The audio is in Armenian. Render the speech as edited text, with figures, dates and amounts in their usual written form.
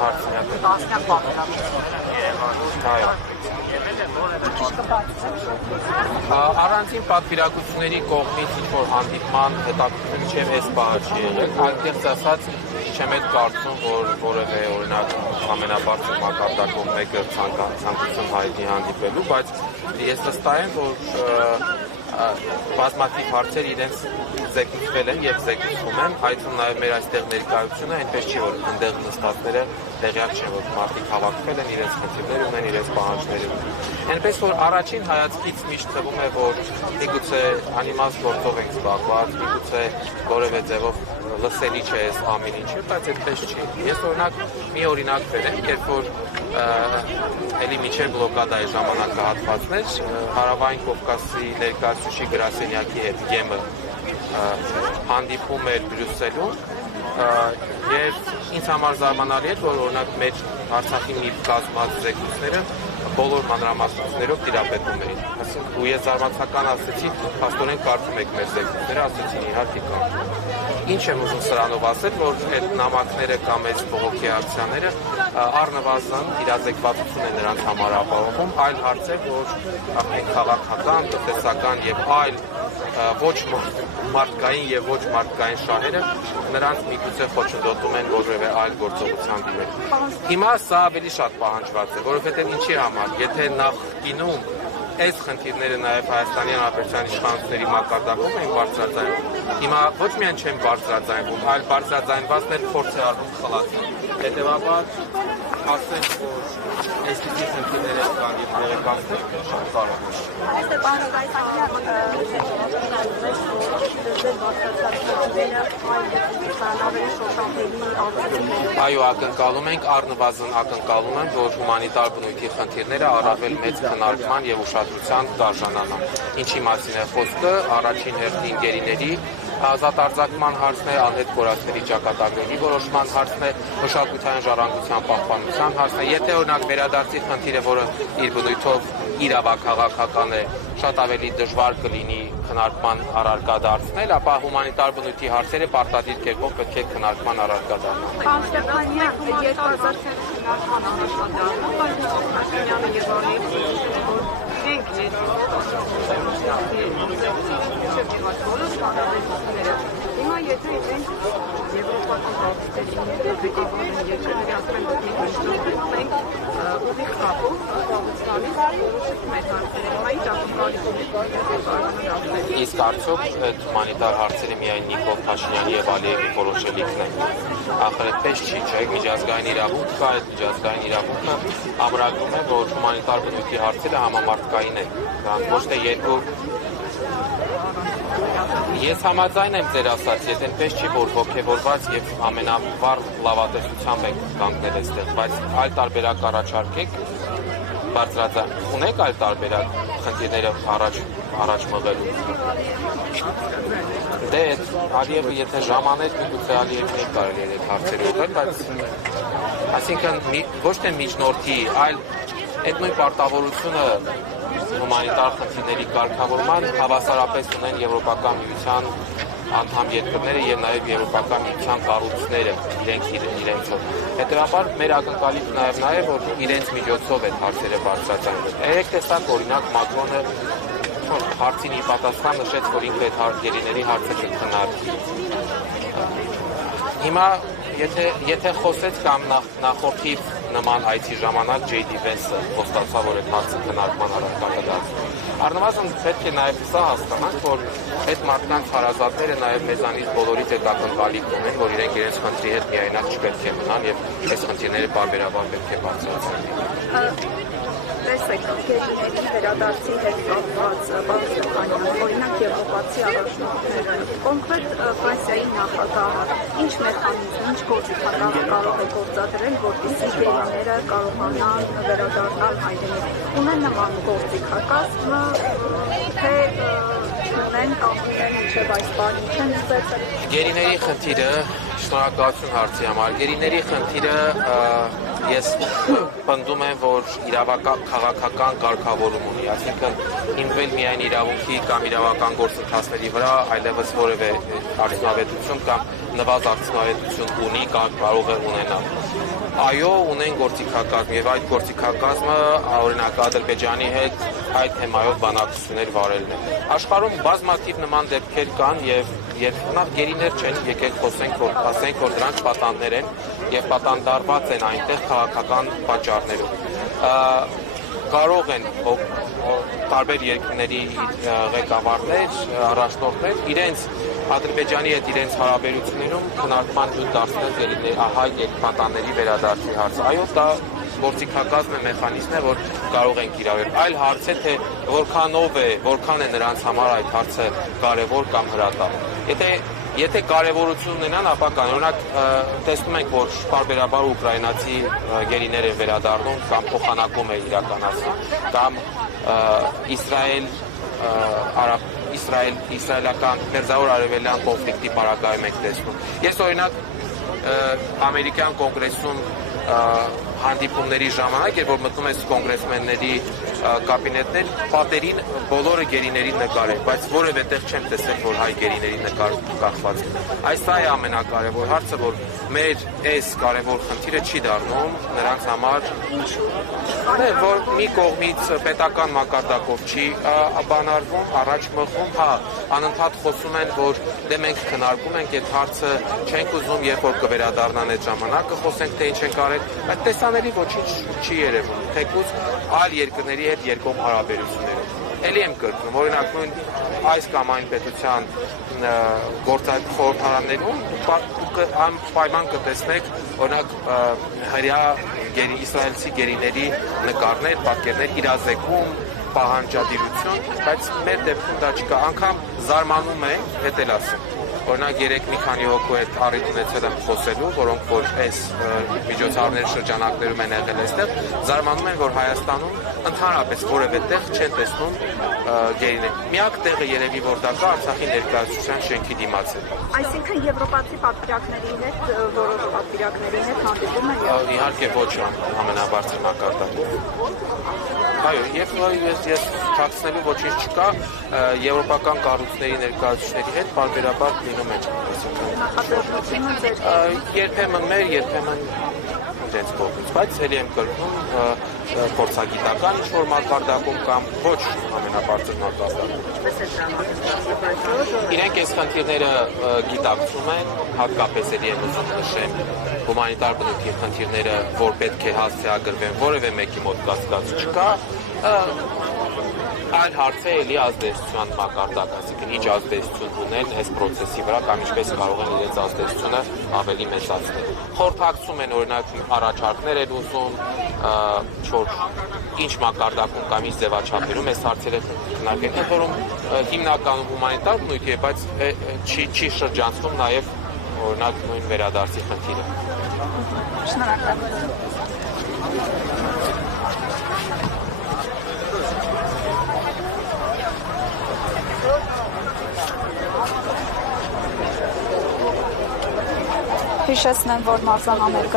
հարցնյակ։ Տասնյակ Այո։ Առանցին պատվիրակությունների կողմից ինչ-որ հանդիպման հետաքրքիր մինչև այս պահը չի եղել, անկեղծ ասած չեմ էլ կարծում, որ որևէ օրինակ ամենաբարձր մակարդակով մեկը ցանկություն հայտնի հանդիպելու, բայց ես վստահ եմ, որ բազմաթիվ հարցեր իրենց զեկուցվել են եւ զեկուցվում են, այդում նաեւ մեր այստեղ ներկայությունը այնպես չի, որ ընդեղ նստածները տեղյակ չեն, որ մարդիկ հավաքվել են, իրենց խնդիրներ ունեն, իրենց պահանջներ ունեն։ Այնպես որ առաջին հայացքից միշտ թվում է, որ միգուցե անիմաստ գործով ենք զբաղված, միգուցե որևէ ձևով լսելի չէ այս ամեն ինչը, բայց այդպես չի։ Ես մի օրինակ բերեմ, երբ որ էլի միջև բլոկադայի ժամանակահատվածներ Հարավային Կովկասի ներկայացուցիչ գրասենյակի հետ ԳԵՄ-ը հանդիպում էր Բրյուսելում եւ ինձ համար զարմանալի էր, որ օրինակ մեր Արցախի մի կազմած զեկույցները բոլոր մանրամասնություններով տիրապետում էին։ Ու ես զարմացական ասեցի, փաստորեն կարդում եք մեր զեկույցները, ասեցին իհարկե կարդում։ Ինչ եմ ուզում սրանով ասել, որ այդ նամակները կամ այս բողոքի ակցիաները առնվազն իրազեկվածություն է նրանց համար ապահովում, այլ հարց է, որ քաղաքական, տնտեսական եւ այլ ոչ մարդկային եւ ոչ մարդկային շահերը նրանց միգուցե խոչընդոտում են որևէ այլ գործողության դիմել։ Հիմա սա ավելի շատ պահանջված է, որովհետեւ ինչի համար, եթե նախկինում այս խնդիրները նաև Հայաստանի Հանրապետության իշխանությունների մակարդակում էին բարձրաձայնվում, հիմա ոչ միայն չեն բարձրաձայնվում, այլ բարձրաձայնվածներ փորձ է արվում խլացնել։ Հետևաբար ասել, որ այսպիսի խնդիրներ կան եւ տեղեկացնել շատ կարևոր է։ Այստեղ Այո, ակնկալում ենք, առնվազն ակնկալում եմ, որ հումանիտար բնույթի խնդիրները առավել մեծ քննարկման եւ ուշադրության դարժանանան։ Ինչի մասին է խոսքը, առաջին հերթին գերիների ազատ արձակման հարցն է, անհետ կորածների ճակատագրերի որոշման հարցն է, մշակութային ժառանգության պահպանության հարցն է։ Եթե օրինակ վերադարձի խնդիրը, որը իր բնույթով իրավաքաղաքական է, շատ ավելի դժվար կլինի քննարկման առարկա դարձնել, ապա հումանիտար բնույթի հարցերը պարտադիր կերպով պետք է քննարկման առարկա դառնան։ Պարոն Ստեփանյան, 2000 քննարկման առաջադառնում, բայց Փաշինյանը եւ Ալիևը Հիմա եթե իրենք եվրոպական քաղաքների ղեկավարների ասեն, որ մենք ուղիղ կապով Պաղեստանից որոշիչ մեր հարցերը, հիմա ինչ ակնկալիքներ։ Իսկ արդյոք այդ հումանիտար հարցերը միայն Նիկոլ Փաշինյանի եւ Ալիևի որոշելիքն են։ Ախր այդպես չի, չէ՞, միջազգային իրավունք կա, այդ միջազգային իրավունքը ամրագրում է, որ հումանիտար բնույթի հարցերը համամարտկային են։ Դրանք ոչ թե երկու Ես համաձայն եմ ձեր ասած, եթե այնպես չի, որ ոգևորված եւ ամենավառ լավատեսությամբ եք կանգնել այստեղ, բայց այլ տարբերակ առաջարկեք, բարձրաձայն ունեք այլ տարբերակ խնդիրները առաջ մղելու։ Դե Ալիևը եթե ժամաներ միգուցե Ալիևին էլ կարելի է այդ հարցերը ուղղել, բայց այսինքն ոչ թե միջնորդի, այլ այդ նույն պարտավորությունը հումանիտար խնդիրների կարգավորման հավասարապես ունեն Եվրոպական միության անդամ երկրները եւ նաեւ Եվրոպական միության կառույցները իրենցով։ Հետեւաբար մեր ակնկալիքն նաեւ է, որ իրենց միջոցով այդ հարցերը բարձրացնեն։ Երեք տեսակ օրինակ Մակրոնը հարցին ի պատասխան նշեց, որ ինքը այդ գերիների հարցը կքննարկի։ Հիմա եթե խոսեց կամ նախորդի նման այցի ժամանակ J.D. Vance-ը խոստացավ, որ այդ հարցը քննարկման առարկա կդարձնի։ Առնվազն պետք է նաև սա հասկանանք, որ այդ մարդկանց հարազատները նաև մեզանից բոլորից այդ ակնկալիք ունեն, որ իրենք իրենց խնդրի հետ միայնակ չպետք է մնան եւ այս խնդիրները պարբերաբար պետք է բարձրացնեն։ Տեսեք, գերիների վերադարձի հետ կապված բացասական օրինակ եվրոպացի առաջնորդները, կոնկրետ Ֆրանսիայի նախագահը, ինչ մեխանիզմ, ինչ գործիքական կարող է գործադրել, որպեսզի գերիները կարողանան վերադառնալ հայրենի։ Ունեն նման գործիքակազմը, թե չունեն կամ ունեն մինչև այս բանի չեն ստեղծել։ Գերիների խնդիրը, շնորհակալություն հարցի համար, գերիների խնդիրը ես պնդում եմ, որ քաղաքական կարգավորում ունի, այսինքն հիմնվել միայն իրավունքի կամ իրավական գործընթացների վրա, այլևս որևէ արդյունավետություն կամ նվազ արդյունավետություն ունի կամ կարող է ունենալ։ այո, ունեն գործիքակազմ եւ այդ գործիքակազմը օրինակ Ադրբեջանի հետ այդ թեմայով բանակցություններ վարելն է։ Աշխարհում բազմաթիվ նման դեպքեր կան եւ նախ գերիներ չեն, եկեք խոսենք, որ ասենք, որ դրանք պատանդներ են եւ պատանդարված են այնտեղ քաղաքական պատճառներով։ Կարող են տարբեր երկրների ղեկավարներ, առաջնորդներ իրենց Ադրբեջանի հետ իրենց հարաբերություններում քննարկման ջութ դարձնել հայ երկպատանների վերադարձի հարցը։ Այո, դա գործիքակազմ է, մեխանիզմ է, որ կարող են կիրառել։ Այլ հարց է, թե որքան է նրանց համար այդ հարցը կարևոր կամ հրատապ։ Եթե կարևորություն ունենան, ապա կան։ Օրինակ, տեսնում ենք, որ պարբերաբար ուկրաինացի գերիներ են վերադառնում կամ փոխանակում է իրականացնում, կամ իսրայելական մերձավոր արևելյան կոնֆլիկտի պարագայում ենք տեսնում։ Ես օրինակ ամերիկյան կոնգրեսում հանդիպումների ժամանակ, երբ որ մտնում ես կոնգրեսմենների կաբինետներ, պատերին բոլորը գերիների նկար է, բայց որևէ տեղ չեմ տեսել, որ հայ գերիների նկար կախված է։ Այս դա է ամենակարևոր հարցը, որ մեր այս կարևոր խնդիրը չի դառնում նրանց համար, որ մի կողմից պետական մակարդակով չի բանարվում, առաջ մղվում, անընդհատ խոսում են, որ դե մենք քննարկում ենք այդ հարցը, չենք ուզում, երբ որ կվերադառնան այդ ժամանակը, խոսենք թե ինչ ենք արել, բայց տեսանելի ոչինչ չի երևում, թեկուզ այլ երկրների հետ երկկողմ հարաբերություններով։ Էլի եմ կրկնում, օրինակ նույն այս կամ այն պետության խորհրդարաններում պայման կտեսնեք, օրինակ հրյա իսրայելցի գերիների նկարներ, պատկերներ, իրազեկում, պահանջադիրություն, բայց մեր դեպքում դա չկա, անգամ զարմանում է, հետ էլ ասեմ։ Օրինակ երեք մի քանի հոգու հետ առիթ ունեցել եմ խոսելու, որոնք որ այս միջոցառումների շրջանակներում են եղել այստեղ, զարմանում են, որ Հայաստանում ընդհանրապես որևէ տեղ չեն տեսնում գերիներ։ Միակ տեղը երևի որ դա կա Արցախի ներկայացության շենքի դիմաց է։ Այսինքն եվրոպացի պատվիրակների հետ, որոշ պատվիրակների հետ հանդիպում են։ Իհարկե ոչ ամենաբարձր մակարդակով։ Այո, եւ ես չափսնելու ոչինչ չկա, եվրոպական կառույցների ներկայացուցիչների հետ պարբերաբար լինում է երբեմն մեր, երբեմն իրենց կողմից, բայց ելի եմ կրկնում փորձագիտական ինչ-որ մակարդակում կամ ոչ ամենաբարձր մակարդակում։ Իրենք այս խնդիրները գիտակցում են, հատկապես ելի եմ ուզում նշեմ հումանիտար բնույթի խնդիրները, որ պետք է հասցեագրվեն, որևէ մեկի մոտ կասկած չկա, այլ հարց է էլի ազդեցության մակարդակ, այսինքն ինչ ազդեցություն ունեն այս process-ի վրա կամ ինչպես կարող են իրենց ազդեցությունը ավելի մեծացնել։ Խորհրդակցում են օրինակ առաջարկներ են ուզում, ինչ մակարդակում կամ ինչ ձևաչափերում այս հարցերը քննարկել, որում հիմնականում հումանիտար բնույթի է, բայց չի շրջանցվում նաև օրինակ նույն վերադարձի խնդիրը։ Շնորհակալ։ Հիշեցնեմ, որ Մարզահամերգ